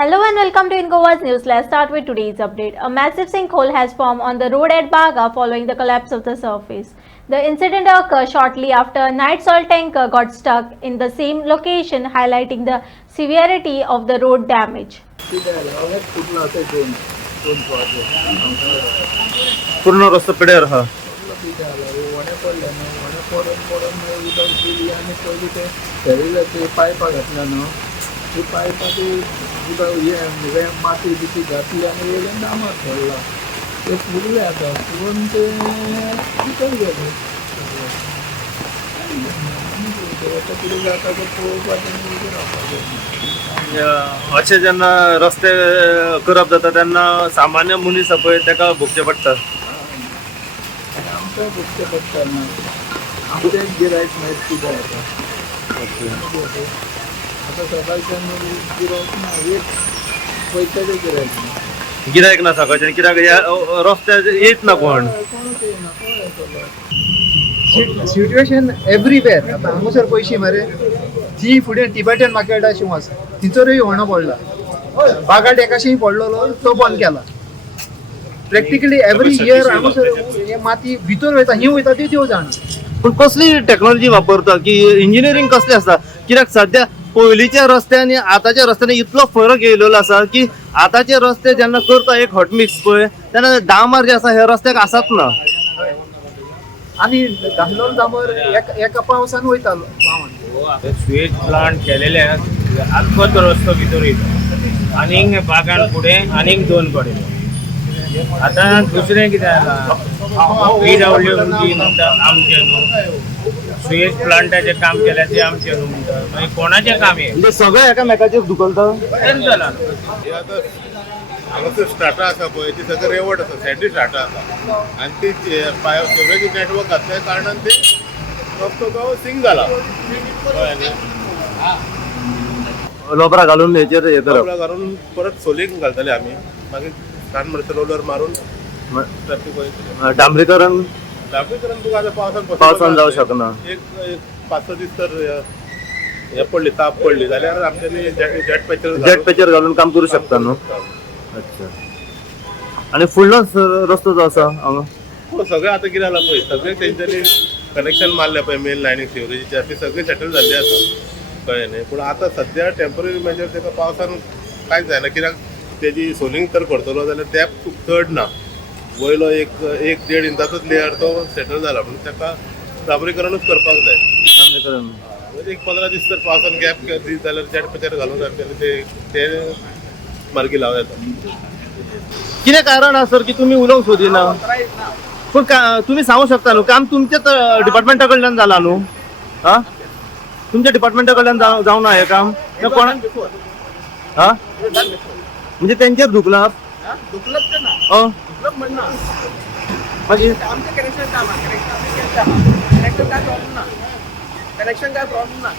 Hello and welcome to InGoa's news. Let's start with today's update. A massive sinkhole has formed on the road at Baga following the collapse of the surface. The incident occurred shortly after a night salt tanker got stuck in the same location, highlighting the severity of the road damage. पूर्ण रस्ता पिड्यार हा माती बिती घातली आणि डांबर पडला ते फुगले आता फुगून ते तिथं गेले पुढे जाता असे ज्यांना रस्ते खराब जातात त्यांना सामान्य मनीस पळय ताका भोगचे पडटा. आमचं भोगचे पडटाना आमचे एक गिरायक माहीत कितें आता सकाळच्यान गिरायक ना एक पयशाचे गिरायक ना गिरायक ना सकाळच्यान कित्याक रस्त्यार येत ना कोण. कोणूच येना कोण येतलो सिट्युएशन एवरीवेअर. आता हांगासर पयशी मरे ती फुडें तिबेटन मार्केट अशें आसा थिंचरूय होणो पडला. बागा टेकाशीय पडलेलो तो बंद केला. प्रॅक्टिकली एवरी इयर हांगासर हे माती भितर वयता ही वयता ती देव जाण. पण कसली टेक्नॉलॉजी वापरता की इंजिनियरींग कसले आसता कित्याक सध्या पयलींच्या रस्त्यांनी आतांच्या रस्त्यांनी इतलो फरक येयलेलो आसा की आतांचे रस्ते जेन्ना करता एक हॉट मिक्स पळय तेन्ना डांबर जे आसा हे रस्त्याक आसात ना. आनी घाललेलो डांबर एका पावसान वयतालो पावान. स्वेज प्लांट केलेले आत्मत रस्तो भितर येता आनीक बागान फुडें आनीक 2 कडेन. आतां दुसरें कितें जालां PWD म्हणटा आमचें न्हू स्वेज प्लांटाचें काम केलें तें आमचें न्हू म्हणटा मागीर कोणाचें काम हें म्हणजे सगळें एकामेकाचेर धुकलता. तेच जालां. हे आतां हांगासर स्टार्टा आसा पळय ती सगळी रेवट आसा सँडी स्टार्टा आसा आनी ती सेवरेज नेटवर्क घातल्या कारणान ते रस्तो तो सिंक जाला कळ्ळें न्ही. लोबरा घालून हेचेर हे करप कपडा घालून परत सोलीक घालतले आमी मागीर सान म्हणटा रोलर मारून ट्रॅफिक वयतले. डांबरीकरण डांबरीकरण तुका आतां पावसान पावसान जावं शकना. एक 5-6 दीस तर हे पडली ताप पडली जाल्यार आमच्यांनी जेट पेचर घालून काम करू शकता न्हू. अच्छा. आणि फुडलो रस्तो जो आसा हांगा सगळें आतां कितें जालां पळय सगळें तेंच्यांनी कनेक्शन मारलें पळय मेन लायनीक सिवरेजीचे ती सगळी सेटल जाल्ली आसा कळ्ळें न्ही. पूण आतां सद्या टेम्पररी मेजर ताका पावसान कांयच जायना कित्याक तेजी सोलिंग तर करतलो जाल्यार डॅप्थ चड ना. वयलो एक 1.5 इंचाचोच लेयर तो सेटल जाला पूण ताका डांबरीकरणूच करपाक जाय. डांबरीकरण एक 15 दीस तर पावसान गॅप दीत जाल्यार जेट पेचर घालून आमच्यानी ते मार्गी लावं येता. कितें कारण आसा सर की तुमी उलोवंक सोदिना. पूण तुमी सांगूंक शकता न्हू काम तुमच्याच डिपार्टमेंटा कडल्यान जालां न्हू. हा तुमच्या डिपार्टमेंटा कडल्यान जावं ना हें काम कोणा हा म्हणजे तेंचेर धुकला मागीर कनेक्शन काय प्रॉब्लेम ना.